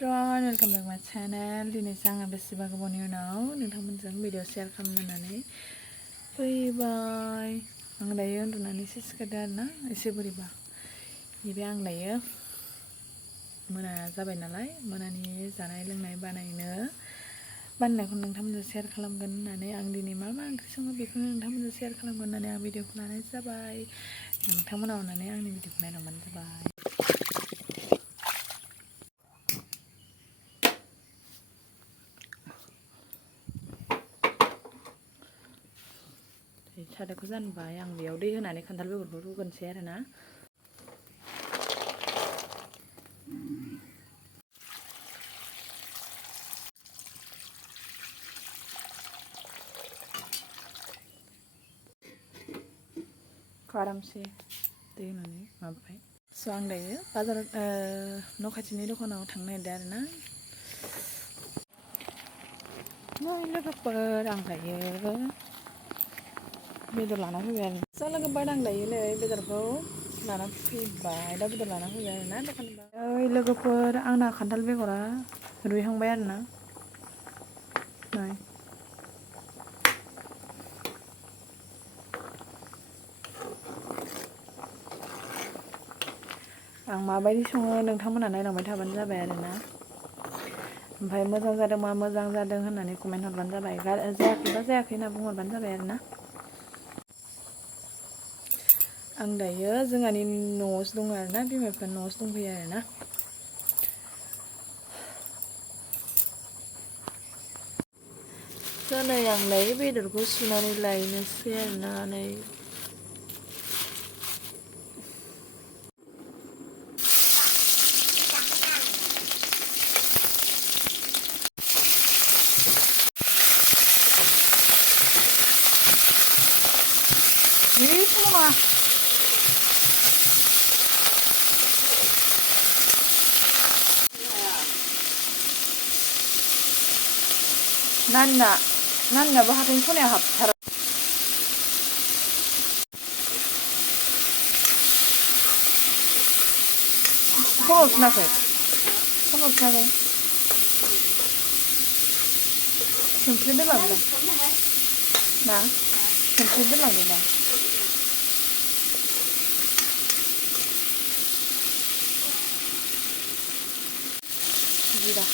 everyone, welcome back my channel. दिनै आङो बेसेबा गोबावनि उनाव नोंथांमोनजों भिडिअ शेयार खालामनो होननानै फैबाय। आं दायो उन्दुनानैसो सिखारदों आरोना, एसे बोरैबा। नैबे आं दायो मोना जाबाय नालाय, मोनानि जानाय लोंनाय बानायनायखौ नोंथांमोनजों शेयार खालामगोन होननानै आं दिनै मा ओंख्रि सङो बेखौनो नोंथांमोनजों शेयार खालामगोन होननानै आं भिडिअखौ लानाय जाबाय। नोंथांमोना अननानै आंनि भिडिअखौ नायलांबानो जाबाय। सारायखौ जानबाय, आं बेयाव दै होनानै खान्थाल बेगरखौ रुगोनसै आरोना। आरामसे दै होनानै माबाबाय। स' आं दायो बाजाराव न' खाथिनि दखानाव थांनो नागिरदों आरोना। नै लोगोफोर, आं दायो बेदर लाना फैबाय आरो लोगोफोर, आं दायो नै बेदरखौ लाना फैबाय, दा बेदर लाना फैबाय आरोना दखाननिफ्राय। ओइ लोगोफोर, आंना खान्थाल बेगरा रुइहांबाय आरोना। नै आं माबायदि सङो नोंथांमोना नायलांबाय थाबानो जाबाय आरोना। ओमफ्राय मोजां जादोंबा मोजां जादों होननानै कमेन्ट हरबानो जाबाय, जायाखैबा जायाखै होनना बुंहरबानो जाबाय आरोना। आं दायो जोंहानि न'आवसो दङ आरोना, बिमा बिफानि न'आवसो दंफैयो आरोना। नै आं दायो बेदरखौ सुनानै लायनोसै आरोना। नै समाव नङा, नानिनाबो हाथाइनि खनायाव हाबथारा। फन हरफिनाखै सोंख्रि दोनलांदों ना, सोंख्रि दोनलांदों ना। जिरा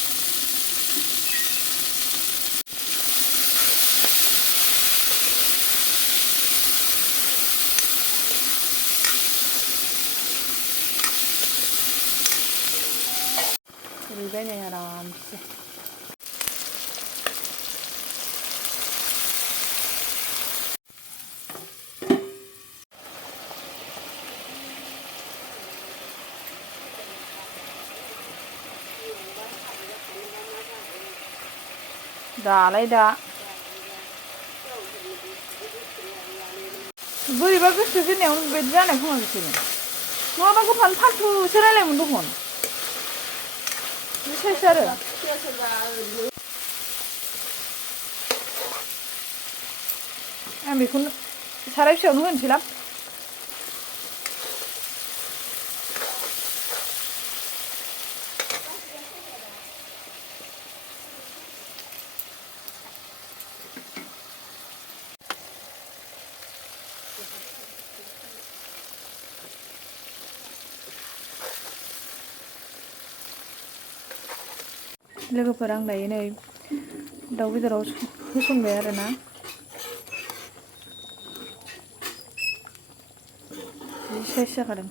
रुइबाय नै आरामसे। दालाय दा बोरैबा गोसो दोननायावनो बेबायदि जानाय खोमा बिसोरो, नङाबा गथ'आनो फाल्थुसो रायलायोमोन दखन बिसायसो आरो। आं बेखौनो साराय फिसायावनो होनोसैलां। लोगोफोर, आं दायो नै दाउ बेदराव होसनबाय आरोना। जि साइज जाखादों।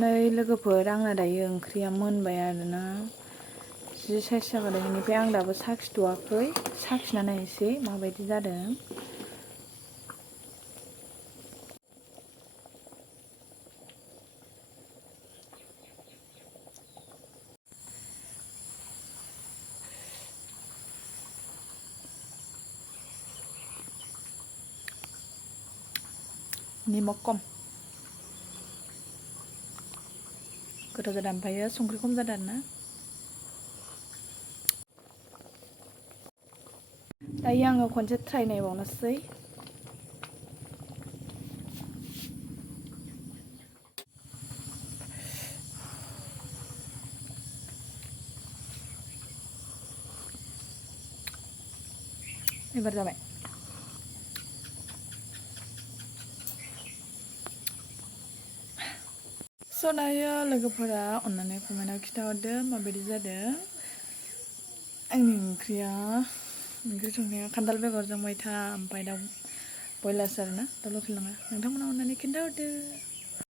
नै लोगोफोर, आंना दायो ओंख्रिया मोनबाय आरोना, जि साइज जाखादों। बेनिफ्राय आं दाबो साखिथ'वाखै, साखिना नायनोसै माबायदि जादों। निमक खम, गोथाव जादों। ओमफ्रायो संख्रि खम जादों आरोना। दायो आङो खनसे ट्राइ नायबावनोसै। एबार जाबाय स' दायो लोगोफोरा अननानै कमेन्टआव खिन्थाहरदो माबायदि जादों आंनि ओंख्रि संनाया खान्थाल बेगरजों मैथा ओमफ्राय दाउ बयलारसो आरोना दाउ लकेल नङा नोंथांमोना अननानै खिन्थाहरदो